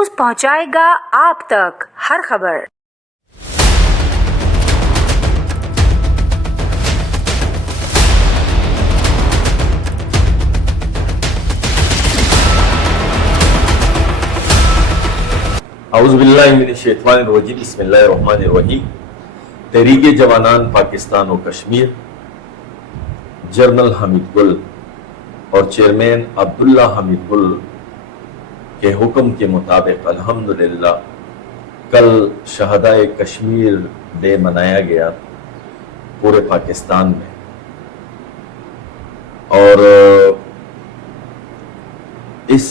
News पहुंचाएगा आप तक हर खबर। औज़ुबिल्लाहि मिनश्शैतानिर्रजीम, बिस्मिल्लाहिर्रहमानिर्रहीम। तहरीक जवानान पाकिस्तान और कश्मीर जनरल हमीद गुल और चेयरमैन अब्दुल्ला हमीद गुल के हुक्म के मुताबिक अल्हम्दुलिल्लाह कल शहदाए कश्मीर डे मनाया गया पूरे पाकिस्तान में। और इस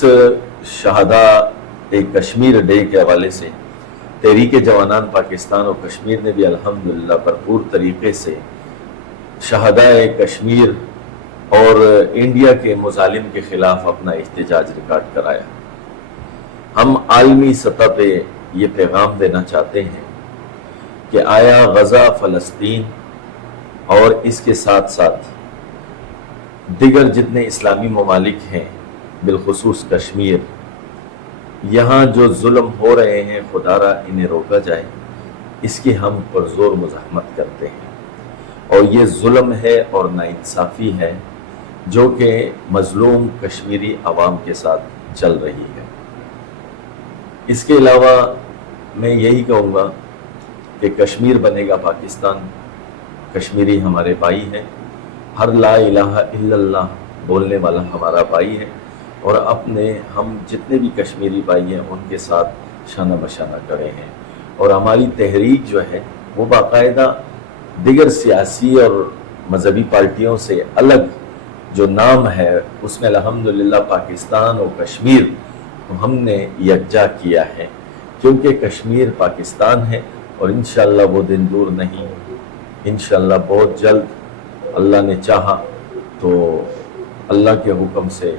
शहदा एक कश्मीर डे के हवाले से तहरीक जवानान पाकिस्तान और कश्मीर ने भी अल्हम्दुलिल्लाह भरपूर तरीके से शहदाए कश्मीर और इंडिया के मुजालिम के खिलाफ अपना एहतजाज रिकॉर्ड कराया। हम आलमी सतह पे ये पैगाम देना चाहते हैं कि आया गज़ा, फ़लस्तीन और इसके साथ साथ दिगर जितने इस्लामी ममालिक हैं, बिलखुसूस कश्मीर, यहाँ जो जुल्म हो रहे हैं खुदारा इन्हें रोका जाए, इसकी हम पुरज़ोर मुज़ाहमत करते हैं। और ये जुल्म है और नाइंसाफ़ी है जो कि मज़लूम कश्मीरी अवाम के साथ चल रही है। इसके अलावा मैं यही कहूँगा कि कश्मीर बनेगा पाकिस्तान, कश्मीरी हमारे भाई हैं, हर ला इलाहा इल्लल्लाह बोलने वाला हमारा भाई है और अपने हम जितने भी कश्मीरी भाई हैं उनके साथ शाना बशाना खड़े हैं। और हमारी तहरीक जो है वो बाकायदा दिगर सियासी और मजहबी पार्टियों से अलग जो नाम है उसमें अल्हम्दुलिल्लाह पाकिस्तान और कश्मीर को हमने यकजा किया है, क्योंकि कश्मीर पाकिस्तान है और इंशाअल्लाह वो दिन दूर नहीं, इंशाअल्लाह बहुत जल्द अल्लाह ने चाहा तो अल्लाह के हुक्म से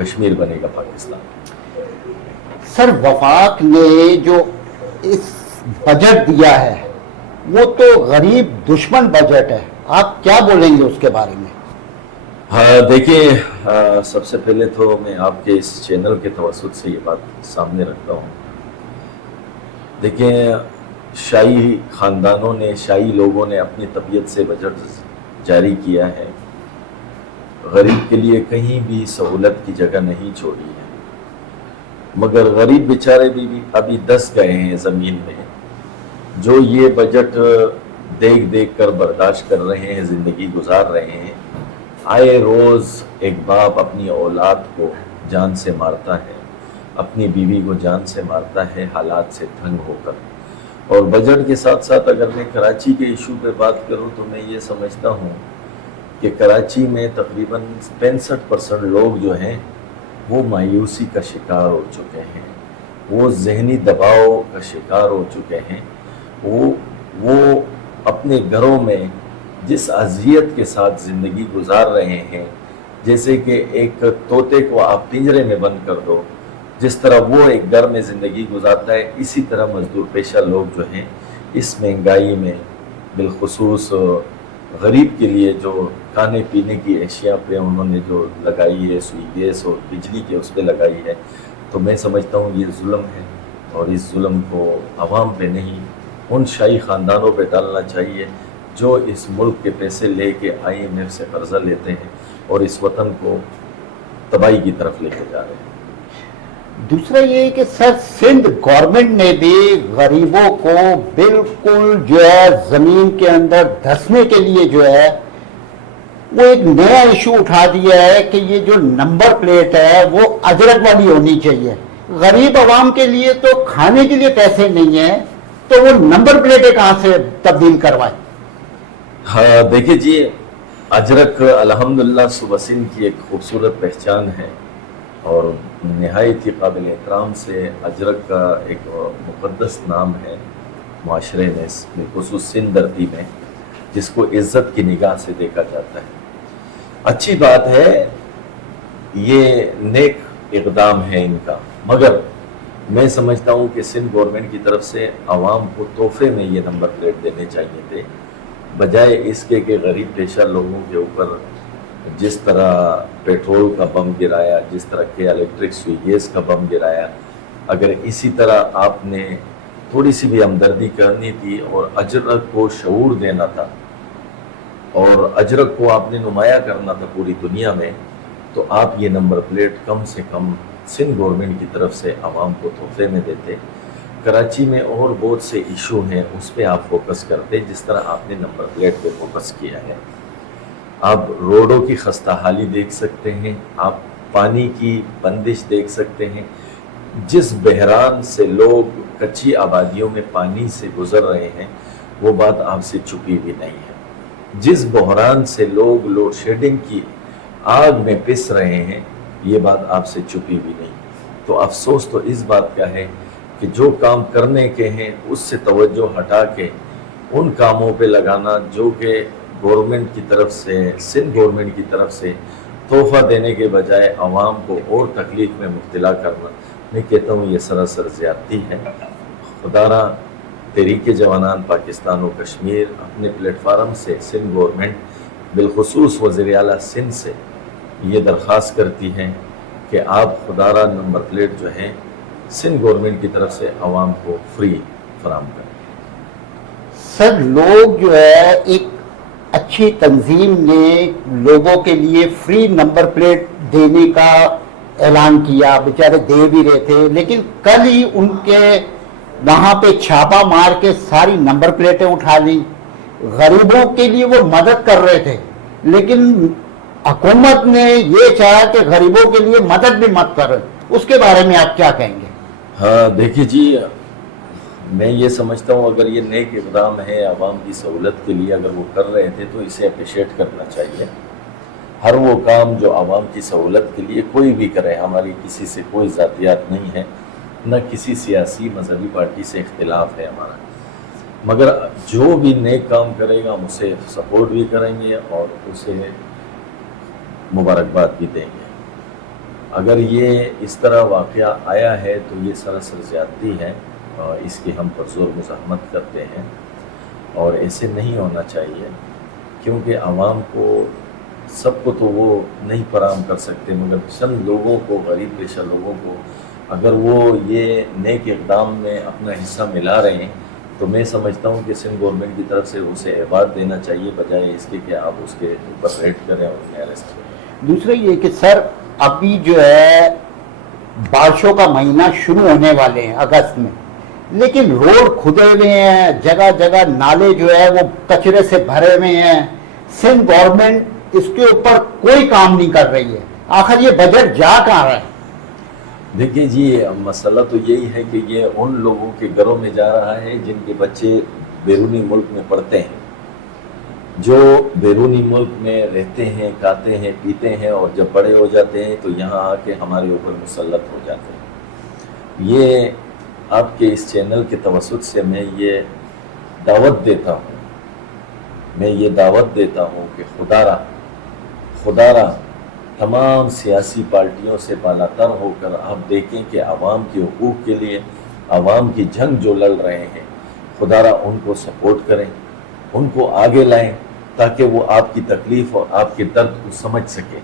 कश्मीर बनेगा पाकिस्तान। सर, वफाक ने जो इस बजट दिया है वो तो गरीब दुश्मन बजट है, आप क्या बोलेंगे उसके बारे में? हाँ देखिए, सबसे पहले तो मैं आपके इस चैनल के तवस्सुत से ये बात सामने रखता हूँ। देखिए, शाही ख़ानदानों ने, शाही लोगों ने अपनी तबीयत से बजट जारी किया है, गरीब के लिए कहीं भी सहूलत की जगह नहीं छोड़ी है, मगर गरीब बेचारे भी अभी दस गए हैं ज़मीन में, जो ये बजट देख देख कर बर्दाश्त कर रहे हैं, ज़िंदगी गुजार रहे हैं। आए रोज़ एक बाप अपनी औलाद को जान से मारता है, अपनी बीवी को जान से मारता है हालात से तंग होकर। और बजट के साथ साथ अगर मैं कराची के इशू पे बात करूं तो मैं ये समझता हूं कि कराची में तकरीबन 65% लोग जो हैं वो मायूसी का शिकार हो चुके हैं, वो जहनी दबाव का शिकार हो चुके हैं। वो अपने घरों में जिस अजियत के साथ ज़िंदगी गुजार रहे हैं, जैसे कि एक तोते को आप पिंजरे में बंद कर दो, जिस तरह वो एक घर में ज़िंदगी गुजारता है, इसी तरह मजदूर पेशा लोग जो हैं इस महंगाई में, बिलखुसूस गरीब के लिए जो खाने पीने की अशिया पे उन्होंने जो लगाई है, सुई गैस और बिजली के उस पर लगाई है, तो मैं समझता हूँ ये जुल्म है और इस जुल्म को आवाम पे नहीं उन शाही ख़ानदानों पे डालना चाहिए जो इस मुल्क के पैसे लेके IMF से कर्जा लेते हैं और इस वतन को तबाही की तरफ लेके जा रहे हैं। दूसरा ये है कि सर, सिंध गवर्नमेंट ने भी गरीबों को बिल्कुल जो है जमीन के अंदर धंसने के लिए जो है वो एक नया इशू उठा दिया है कि ये जो नंबर प्लेट है वो अजरक वाली होनी चाहिए। गरीब आवाम के लिए तो खाने के लिए पैसे नहीं है, तो वो नंबर प्लेटें कहाँ से तब्दील करवाए? हाँ देखिए जी, अजरक अल्हम्दुलिल्लाह सुबह सिंध की एक खूबसूरत पहचान है और नहायत ही काबिल एहतराम से अजरक का एक मुक़द्दस नाम है माशरे में, बिलखुसूस सिंध धरती में, जिसको इज़्ज़त की निगाह से देखा जाता है। अच्छी बात है, ये नेक इक़दाम है इनका, मगर मैं समझता हूँ कि सिंध गवर्नमेंट की तरफ से आवाम को तोहफे में ये नंबर प्लेट देने चाहिए थे, बजाय इसके कि गरीब पेशा लोगों के ऊपर जिस तरह पेट्रोल का बम गिराया, जिस तरह के इलेक्ट्रिक सुई गैस का बम गिराया, اگر اسی طرح آپ نے تھوڑی سی بھی ہمدردی کرنی تھی اور اجرک کو شعور دینا تھا اور اجرک کو آپ نے نمایاں کرنا تھا پوری دنیا میں، تو آپ یہ نمبر پلیٹ کم سے کم سندھ گورنمنٹ کی طرف سے عوام کو تحفے میں دیتے۔ کراچی میں اور بہت سے ایشو ہیں، اس پہ آپ فوکس کرتے جس طرح آپ نے نمبر پلیٹ پہ فوکس کیا ہے۔ آپ روڈوں کی خستہ حالی دیکھ سکتے ہیں، آپ پانی کی بندش دیکھ سکتے ہیں، جس بحران سے لوگ کچی آبادیوں میں پانی سے گزر رہے ہیں وہ بات آپ سے چھپی بھی نہیں ہے۔ جس بحران سے لوگ لوڈ شیڈنگ کی آگ میں پس رہے ہیں یہ بات آپ سے چھپی بھی نہیں۔ تو افسوس تو اس بات کا ہے کہ جو کام کرنے کے ہیں اس سے توجہ ہٹا کے ان کاموں پہ لگانا جو کہ گورنمنٹ کی طرف سے، سندھ گورنمنٹ کی طرف سے تحفہ دینے کے بجائے عوام کو اور تکلیف میں مبتلا کرنا، میں کہتا ہوں یہ سراسر زیادتی ہے۔ خدا را تحریک جوانان پاکستان و کشمیر اپنے پلیٹ فارم سے سندھ گورنمنٹ بالخصوص وزیر اعلیٰ سندھ سے یہ درخواست کرتی ہے کہ آپ خدا را نمبر پلیٹ جو ہیں سندھ گورنمنٹ کی طرف سے عوام کو فری فراہم کریں۔ سر لوگ جو ہے ایک اچھی تنظیم نے لوگوں کے لیے فری نمبر پلیٹ دینے کا اعلان کیا، بیچارے دے بھی رہے تھے، لیکن کل ہی ان کے وہاں پہ چھاپا مار کے ساری نمبر پلیٹیں اٹھا لی۔ غریبوں کے لیے وہ مدد کر رہے تھے، لیکن حکومت نے یہ چاہا کہ غریبوں کے لیے مدد بھی مت کرے، اس کے بارے میں آپ کیا کہیں گے؟ ہاں دیکھیے جی، میں یہ سمجھتا ہوں اگر یہ نیک اقدام ہے عوام کی سہولت کے لیے اگر وہ کر رہے تھے تو اسے اپریشیٹ کرنا چاہیے۔ ہر وہ کام جو عوام کی سہولت کے لیے کوئی بھی کرے، ہماری کسی سے کوئی ذاتیات نہیں ہے، نہ کسی سیاسی مذہبی پارٹی سے اختلاف ہے ہمارا، مگر جو بھی نیک کام کرے گا ہم اسے سپورٹ بھی کریں گے اور اسے مبارکباد بھی دیں گے۔ اگر یہ اس طرح واقعہ آیا ہے تو یہ سراسر زیادتی ہے، اور اس کی ہم پرزور مزاحمت کرتے ہیں اور ایسے نہیں ہونا چاہیے، کیونکہ عوام کو سب کو تو وہ نہیں فراہم کر سکتے، مگر چند لوگوں کو، غریب پیشہ لوگوں کو اگر وہ یہ نیک اقدام میں اپنا حصہ ملا رہے ہیں تو میں سمجھتا ہوں کہ سندھ گورنمنٹ کی طرف سے اسے اعزاز دینا چاہیے بجائے اس کے کہ آپ اس کے اوپر ریڈ کریں اور انہیں اریسٹ کریں۔ دوسرا یہ کہ سر ابھی جو ہے بارشوں کا مہینہ شروع ہونے والے ہیں اگست میں، لیکن روڈ کھدے ہوئے ہیں، جگہ جگہ نالے جو ہے وہ کچرے سے بھرے ہوئے ہیں، سندھ گورنمنٹ اس کے اوپر کوئی کام نہیں کر رہی ہے، آخر یہ بجٹ جا کہاں رہا ہے؟ دیکھیے جی، مسئلہ تو یہی ہے کہ یہ ان لوگوں کے گھروں میں جا رہا ہے جن کے بچے بیرونی ملک میں پڑھتے ہیں، جو بیرونی ملک میں رہتے ہیں، کھاتے ہیں، پیتے ہیں، اور جب بڑے ہو جاتے ہیں تو یہاں آ کے ہمارے اوپر مسلط ہو جاتے ہیں۔ یہ آپ کے اس چینل کے توسط سے میں یہ دعوت دیتا ہوں کہ خدا را تمام سیاسی پارٹیوں سے بالا تر ہو کر آپ دیکھیں کہ عوام کے حقوق کے لیے عوام کی جنگ جو لڑ رہے ہیں، خدا را ان کو سپورٹ کریں، ان کو آگے لائیں تاکہ وہ آپ کی تکلیف اور آپ کے درد کو سمجھ سکیں۔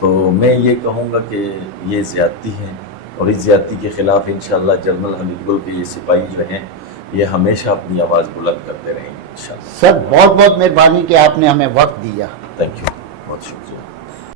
تو میں یہ کہوں گا کہ یہ زیادتی ہے، اور اس زیادتی کے خلاف انشاءاللہ جنرل حمید گل کے یہ سپاہی جو ہیں یہ ہمیشہ اپنی آواز بلند کرتے رہیں گے انشاءاللہ۔ سر بہت بہت مہربانی کہ آپ نے ہمیں وقت دیا۔ تھینک یو، بہت شکریہ۔